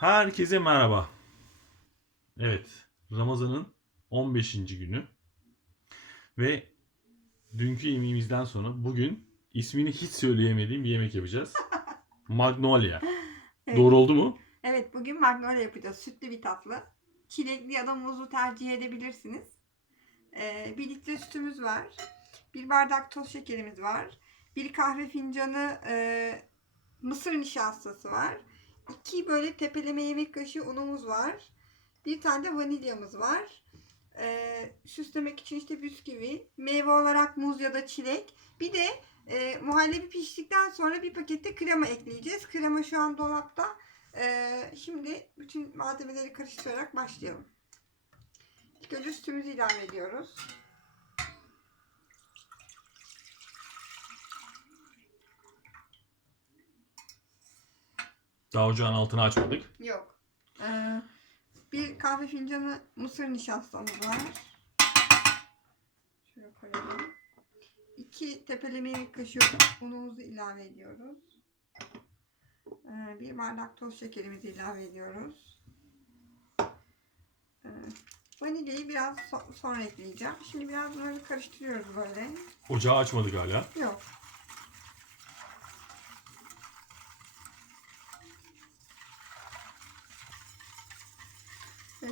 Herkese merhaba. Evet, Ramazan'ın 15. günü ve dünkü yemeğimizden sonra bugün ismini hiç söyleyemediğim bir yemek yapacağız. Magnolia. Evet. Doğru oldu mu? Evet bugün magnolia yapacağız. Sütlü bir tatlı. Çilekli ya da muzlu tercih edebilirsiniz. Ee, bir litre sütümüz var. Bir bardak toz şekerimiz var. Bir kahve fincanı e, mısır nişastası var. İki böyle tepeleme yemek kaşığı unumuz var. Bir tane de vanilyamız var. Ee, süslemek için işte bisküvi. Meyve olarak muz ya da çilek. Bir de e, muhallebi piştikten sonra bir pakette krema ekleyeceğiz. Krema şu an dolapta. Ee, şimdi bütün malzemeleri karıştırarak başlayalım. İlk önce sütümüzü ilave ediyoruz. Daha ocağın altını açmadık. Yok. Ee, bir kahve fincanı mısır nişastamız var. Şöyle koyalım. İki tepeleme yemek kaşığı unumuzu ilave ediyoruz. Ee, bir bardak toz şekerimizi ilave ediyoruz. Ee, vanilyayı biraz so- sonra ekleyeceğim. Şimdi biraz bunları karıştırıyoruz böyle. Ocağı açmadık hala. Yok.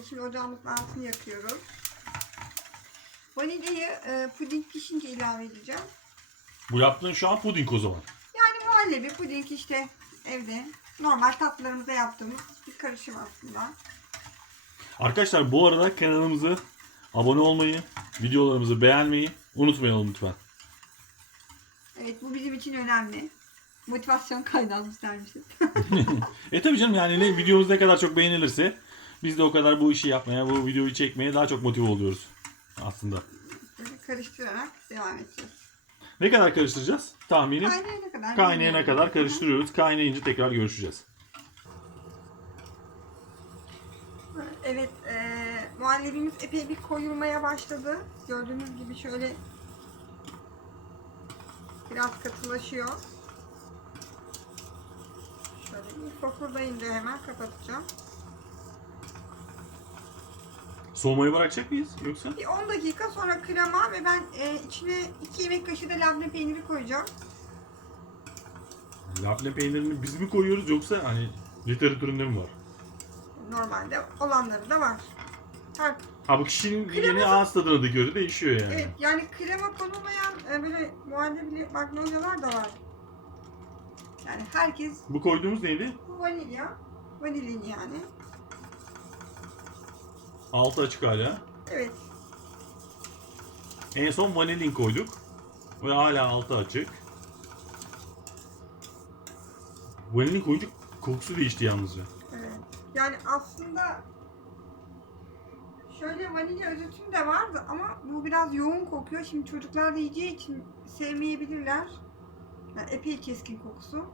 Şimdi ocağımızın altını yakıyoruz. Vanilyayı e, puding pişince ilave edeceğim. Bu yaptığın şu an puding o zaman. Yani muhallebi, puding işte evde normal tatlılarımızda yaptığımız bir karışım aslında. Arkadaşlar bu arada kanalımızı abone olmayı, videolarımızı beğenmeyi unutmayalım lütfen. Evet bu bizim için önemli. Motivasyon kaynağı istermişiz. E tabii canım yani ne, videomuz ne kadar çok beğenilirse biz de o kadar bu işi yapmaya, bu videoyu çekmeye daha çok motive oluyoruz aslında. Böyle karıştırarak devam edeceğiz. Ne kadar karıştıracağız? Tahminim Kaynayana kadar. kaynayana kadar karıştırıyoruz. Kaynayınca tekrar görüşeceğiz. Evet, eee muhallebimiz epey bir koyulmaya başladı. Gördüğünüz gibi şöyle biraz katılaşıyor. Şöyle bir fokurdayınca hemen kapatacağım. Soğumayı bırakacak mıyız yoksa? Bir 10 dakika sonra krema ve ben eee, içine 2 yemek kaşığı da labne peyniri koyacağım. Labne peynirini biz mi koyuyoruz yoksa hani literatüründe mi var? Normalde olanları da var. Her Ha bu kişinin Kreması- yeni ağız tadına da göre değişiyor yani. Evet yani krema konulmayan e, böyle muhallebili magnolyalar da var. Yani herkes Bu koyduğumuz neydi? bu vanilya, vanilin yani. Altı açık hala. Evet. En son vanilin koyduk. Ve hala altı açık. Vanilin koyunca kokusu değişti yalnızca. Evet. Yani aslında şöyle vanilya özütüm de vardı ama bu biraz yoğun kokuyor. Şimdi çocuklar da yiyeceği için sevmeyebilirler. Yani epey keskin kokusu.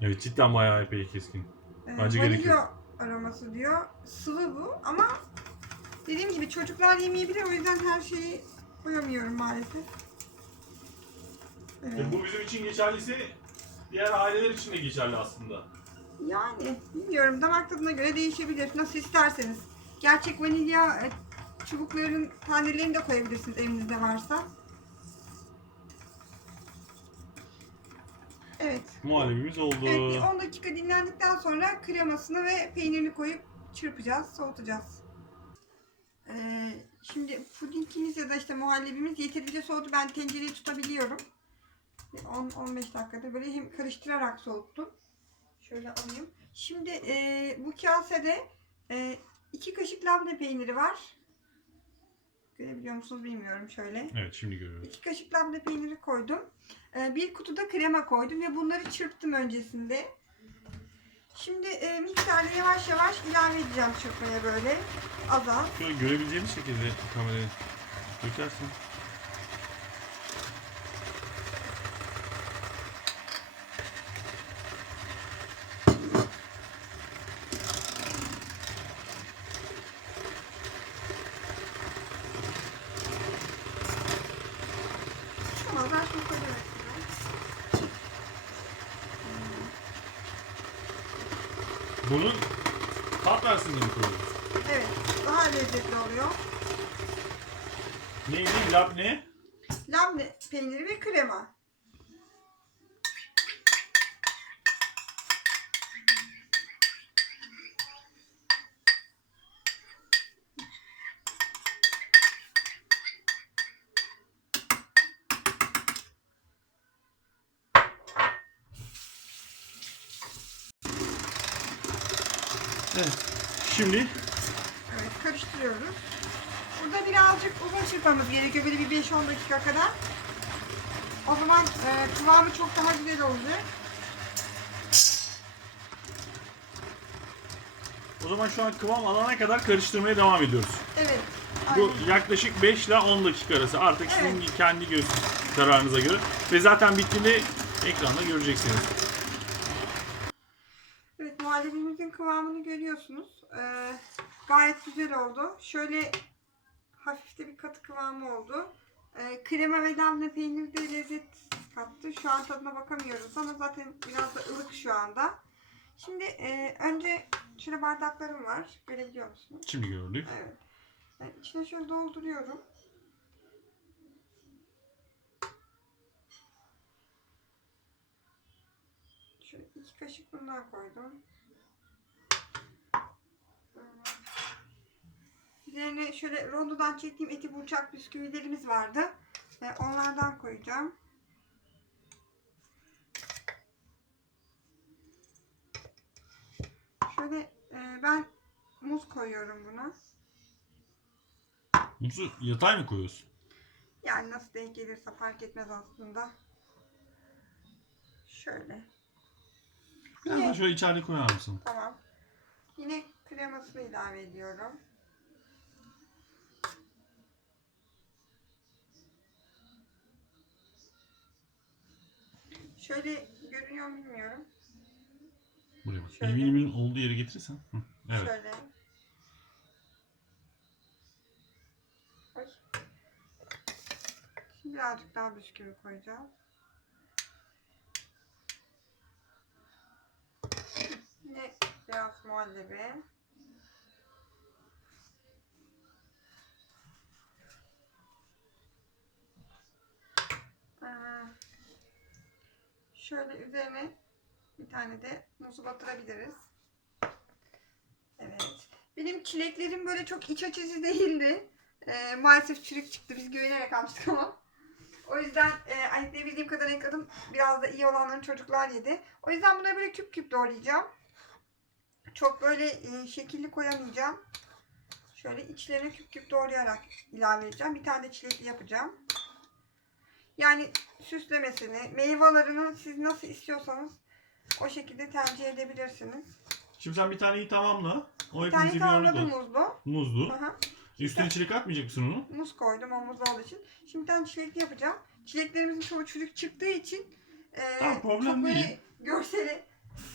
Evet cidden bayağı epey keskin. Ee, Bence vanilya gerekiyor. aroması diyor. Sıvı bu ama dediğim gibi çocuklar yemeyebilir o yüzden her şeyi koyamıyorum maalesef. Evet. E, bu bizim için geçerliyse diğer aileler için de geçerli aslında. Yani bilmiyorum damak tadına göre değişebilir. Nasıl isterseniz. Gerçek vanilya e, çubuklarının tanelerini de koyabilirsiniz evinizde varsa. Evet. Muhallebimiz oldu. Evet bir 10 dakika dinlendikten sonra kremasını ve peynirini koyup çırpacağız, soğutacağız. Şimdi pudingimiz ya da işte muhallebimiz yeterince soğudu. Ben tencereyi tutabiliyorum. 10-15 dakikada böyle hem karıştırarak soğuttum. Şöyle alayım. Şimdi e, bu kasede e, kaşık labne peyniri var. Görebiliyor musunuz bilmiyorum şöyle. Evet şimdi görüyoruz. 2 kaşık labne peyniri koydum. Ee, bir kutuda krema koydum ve bunları çırptım öncesinde. Şimdi e, miktarla yavaş yavaş ilave edeceğim çırpmaya böyle. Az az. Şöyle görebileceğimiz şekilde kamerayı dökersin. Tamam ben koyuyorum. Bunun Tat versin diye mi koyuyoruz? Evet. Daha lezzetli oluyor. Neydi? Labne? Labne peyniri ve krema. Şimdi Evet karıştırıyoruz. Burada birazcık uzun çırpmamız gerekiyor. Böyle bir 5-10 dakika kadar. O zaman e, kıvamı çok daha güzel olacak. o zaman şu an kıvam alana kadar karıştırmaya devam ediyoruz. Evet. Bu aynen. yaklaşık 5 ile 10 dakika arası. Artık sizin kendi göz kararınıza göre. Ve zaten bittiğinde ekranda göreceksiniz. Evet muhallebimizin kıvamını görüyorsunuz. Ee, gayet güzel oldu. Şöyle hafif de bir katı kıvamı oldu. Ee, krema ve labne peyniri de lezzet kattı. Şu an tadına bakamıyoruz ama zaten biraz da ılık şu anda. Şimdi e, önce şöyle bardaklarım var. Görebiliyor musunuz? Şimdi gördük. Evet. Ben içine şöyle dolduruyorum. Şöyle iki kaşık bundan koydum. Üzerine şöyle rondodan çektiğim eti burçak bisküvilerimiz vardı. Ve onlardan koyacağım. Şöyle e, ben muz koyuyorum buna. Muzu yatay mı koyuyorsun? Yani nasıl denk gelirse fark etmez aslında. Şöyle. Yine, şöyle içeride koyar mısın? tamam. Yine kremasını ilave ediyorum. Şöyle görünüyor mu bilmiyorum. Buraya bak. Şöyle. Benim elimin olduğu yere getirirsen. Hı, Evet. Şöyle. Şimdi birazcık daha bisküvi koyacağım. Yine biraz muhallebi. Ee, Şöyle üzerine bir tane de muzu batırabiliriz. Evet. Benim çileklerim böyle çok iç açıcı değildi. Ee, maalesef çürük çıktı. Biz güvenerek almıştık ama. O yüzden e, ayıklayabildiğim kadar ayıkladım. Biraz da iyi olanları çocuklar yedi. O yüzden bunları böyle küp küp doğrayacağım. Çok böyle e, şekilli koyamayacağım. Şöyle içlerine küp küp doğrayarak ilave edeceğim. Bir tane de çilekli yapacağım. Yani süslemesini, meyvelerini siz nasıl istiyorsanız o şekilde tercih edebilirsiniz. Şimdi sen bir taneyi tamamla. O Bir tane tamamladım muzlu. Muzlu. Aha. Üstüne çilek atmayacak mısın onu? Muz koydum o muz olduğu için. Şimdi bir tane çilekli yapacağım. Çileklerimizin çoğu çürük çıktığı için e, Tamam, problem çok değil. görseli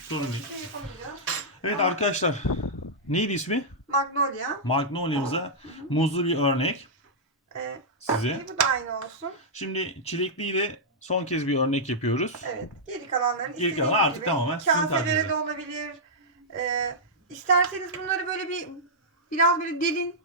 Sorun değil. şey yapamayacağız. Evet Ama- arkadaşlar. Neydi ismi? Magnolia. Magnolia'mıza muzlu bir örnek E, size. bu da aynı olsun. Şimdi çilekliyle son kez bir örnek yapıyoruz. Evet. Geri kalanların Geri kalan artık gibi. tamamen sizin Kaselere tercihiniz. de olabilir. E, isterseniz bunları böyle bir biraz böyle derin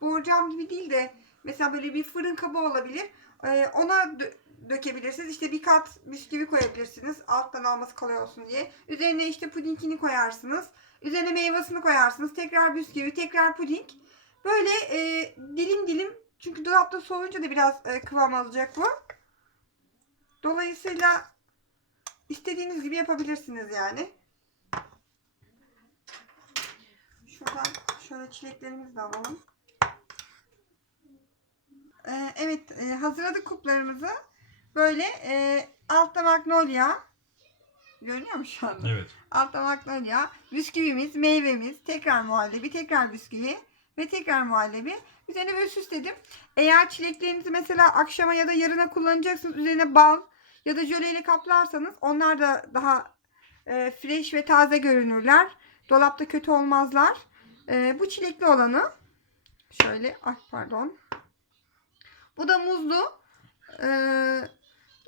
borcam gibi değil de mesela böyle bir fırın kabı olabilir. E, ona dö- dökebilirsiniz. İşte bir kat bisküvi koyabilirsiniz. Alttan alması kolay olsun diye. Üzerine işte pudingini koyarsınız. Üzerine meyvasını koyarsınız. Tekrar bisküvi, tekrar puding. Böyle e, dilim dilim çünkü dolapta soğuyunca da biraz e, kıvam alacak bu. Dolayısıyla istediğiniz gibi yapabilirsiniz yani. Şuradan şöyle çileklerimizi de alalım. Ee, evet e, hazırladık kuplarımızı. Böyle e, altta magnolia. Görünüyor mu şu anda? Evet. Altta magnolia. Bisküvimiz, meyvemiz, tekrar muhallebi, tekrar bisküvi ve tekrar muhallebi. Üzerine böyle süsledim. Eğer çileklerinizi mesela akşama ya da yarına kullanacaksınız. Üzerine bal ya da jöleyle kaplarsanız onlar da daha e, fresh ve taze görünürler. Dolapta kötü olmazlar. E, bu çilekli olanı şöyle ay pardon. Bu da muzlu. E,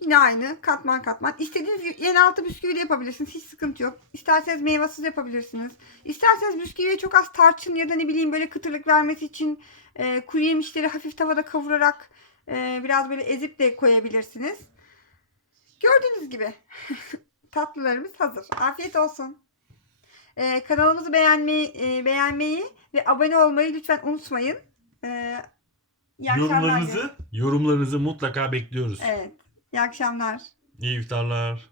Yine aynı katman katman. İstediğiniz gibi yen altı bisküvi de yapabilirsiniz. Hiç sıkıntı yok. İsterseniz meyvasız yapabilirsiniz. İsterseniz bisküviye çok az tarçın ya da ne bileyim böyle kıtırlık vermesi için e, kuru yemişleri hafif tavada kavurarak e, biraz böyle ezip de koyabilirsiniz. Gördüğünüz gibi tatlılarımız hazır. Afiyet olsun. E, kanalımızı beğenmeyi, e, beğenmeyi ve abone olmayı lütfen unutmayın. E, Yorumlarınızı, yorumlarınızı mutlaka bekliyoruz. Evet. İyi akşamlar. İyi iftarlar.